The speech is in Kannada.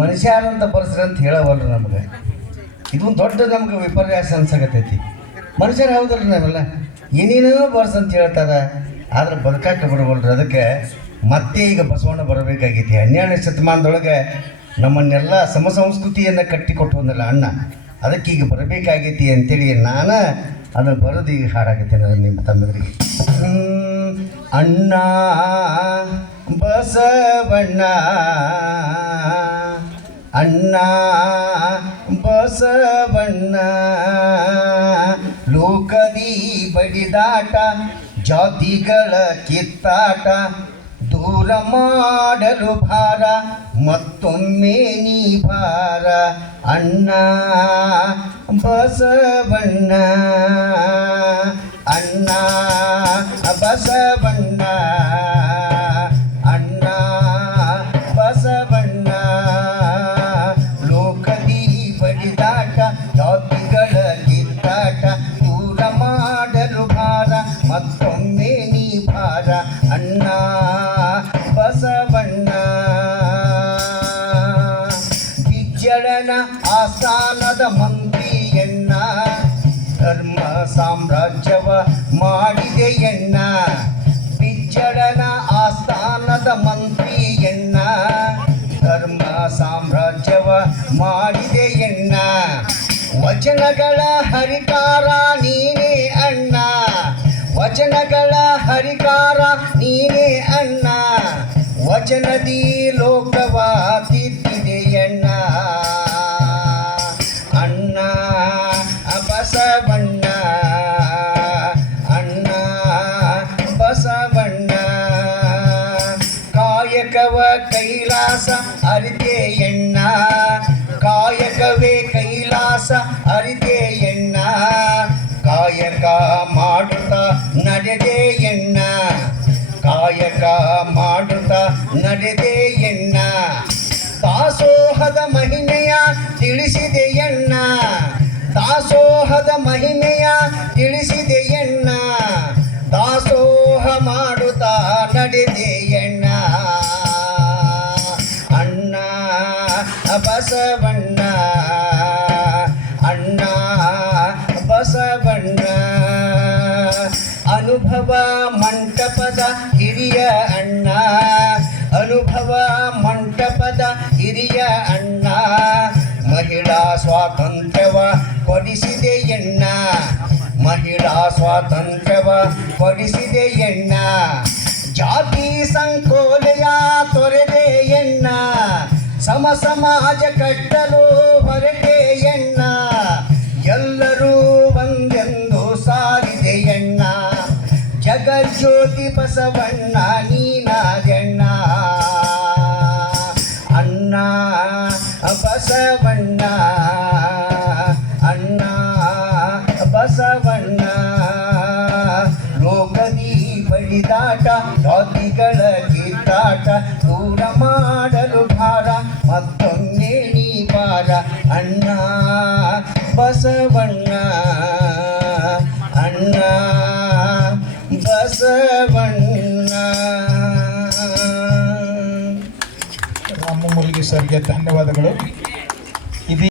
ಮನುಷ್ಯಾರ ಅಂತ ಬರ್ಸ್ರಿ ಅಂತ ಹೇಳವಲ್ರಿ ನಮಗೆ. ಇದೊಂದು ದೊಡ್ಡ ನಮ್ಗೆ ವಿಪರ್ಯಾಸ ಅನ್ಸಕತ್ತೈತಿ. ಮನುಷ್ಯರು ಹೌದಲ್ರಿ ನಾವೆಲ್ಲ? ಏನೇನೋ ಬರ್ಸ್ ಅಂತ ಹೇಳ್ತಾರೆ, ಆದ್ರೆ ಬದುಕಕ್ಕೆ ಬಿಡವಲ್ರಿ. ಅದಕ್ಕೆ ಮತ್ತೆ ಈಗ ಬಸವಣ್ಣ ಬರಬೇಕಾಗೈತಿ. ಹನ್ನೆರಡನೇ ಶತಮಾನದೊಳಗೆ ನಮ್ಮನ್ನೆಲ್ಲ ಸಮ ಸಂಸ್ಕೃತಿಯನ್ನು ಕಟ್ಟಿಕೊಟ್ಟು ಅಣ್ಣ. ಅದಕ್ಕೆ ಈಗ ಬರಬೇಕಾಗೈತಿ ಅಂತೇಳಿ ನಾನು ಅದನ್ನು ಬರೋದು ಈಗ ಹಾಡಾಕತ್ತೇನೆ ನಿಮ್ಮ ತಮ್ಮದ್ರಿಗೆ. ಅಣ್ಣ, ಬಸವಣ್ಣ ಅಣ್ಣ ಬಸವಣ್ಣ ಲೋಕದಿ ಬಡಿದಾಟ, ಜಾತಿಗಳ ಕಿತ್ತಾಟ, ದೂರ ಮಾಡಲು ಭಾರ, ಮತ್ತೊಮ್ಮೆ ನೀ ಭಾರ, ಅಣ್ಣ, ಬಸವಣ್ಣ ಅಣ್ಣ, ಬಸವಣ್ಣ. ಬಸವಣ್ಣ. ಬಿಜ್ಜಳನ ಆಸ್ಥಾನದ ಮಂತ್ರಿ ಮಂತ್ರಿಯಣ್ಣ ಧರ್ಮ ಸಾಮ್ರಾಜ್ಯವ ಮಾಡಿದೆಯಣ್ಣ ಬಿಜ್ಜಳನ ಆಸ್ಥಾನದ ಮಂತ್ರಿ ಮಂತ್ರಿಯಣ್ಣ ಧರ್ಮ ಸಾಮ್ರಾಜ್ಯವ ಮಾಡಿದೆಯಣ್ಣ ವಚನಗಳ ಹರಿಕಾರ ನೀನೇ ವಚನಗಳ ಹರಿಕಾರ ನೀನೇ ಅಣ್ಣ. ವಚನದಿ ಲೋಕವ ತಿದ್ದಿದೆಯಣ್ಣ ಅಣ್ಣ ಬಸವಣ್ಣ ಅಣ್ಣ ಬಸವಣ್ಣ ನಡೆದೆಯಣ್ಣ ಕಾಯಕ ಮಾಡುತ್ತಾ ನಡೆದೆಯಣ್ಣ ದಾಸೋಹದ ಮಹಿಮೆಯ ತಿಳಿಸಿದೆಯಣ್ಣ ದಾಸೋಹದ ಮಹಿಮೆಯ ತಿಳಿಸಿದೆಯಣ್ಣ ದಾಸೋಹ ಮಾಡುತ್ತಾ ನಡೆದೆಯಣ್ಣ ಅಣ್ಣ ಬಸವಣ್ಣ ಅಣ್ಣ ಬಸವಣ್ಣ ಅನುಭವ ಮಂಟಪದ ಹಿರಿಯ ಅಣ್ಣ. ಅನುಭವ ಮಂಟಪದ ಹಿರಿಯ ಅಣ್ಣ. ಮಹಿಳಾ ಸ್ವಾತಂತ್ರ್ಯವ ಕೊಡಿಸಿದೆ ಎಣ್ಣ. ಮಹಿಳಾ ಸ್ವಾತಂತ್ರ್ಯವ ಕೊಡಿಸಿದೆ ಎಣ್ಣ. ಜಾತಿ ಸಂಕೋಲೆಯ ತೊರೆದೆಯಣ್ಣ ಸಮ ಸಮಾಜ ಕಟ್ಟಲು ಹೊರಟೆಯಣ್ಣ ಎಲ್ಲರೂ ಜಗಜ್ಯೋತಿ ಬಸವಣ್ಣ ನೀನಾಗಣ್ಣ ಅಣ್ಣ, ಬಸವಣ್ಣ. ಅಣ್ಣ, ಬಸವಣ್ಣ. ಲೋಕದಿ ಬಡಿದಾಟ ಜಾತಿಗಳ ಕಿತ್ತಾಟ ದೂರ ಮಾಡಲು ಭಾರ ಮತ್ತೊಮ್ಮೆ ನೀ ಬಾರ ಅಣ್ಣ, ಬಸವಣ್ಣ. ಬಸವಣ್ಣ. ರಾಮ ಮುರುಗಿ ಸರ್ಗೆ ಧನ್ಯವಾದಗಳು.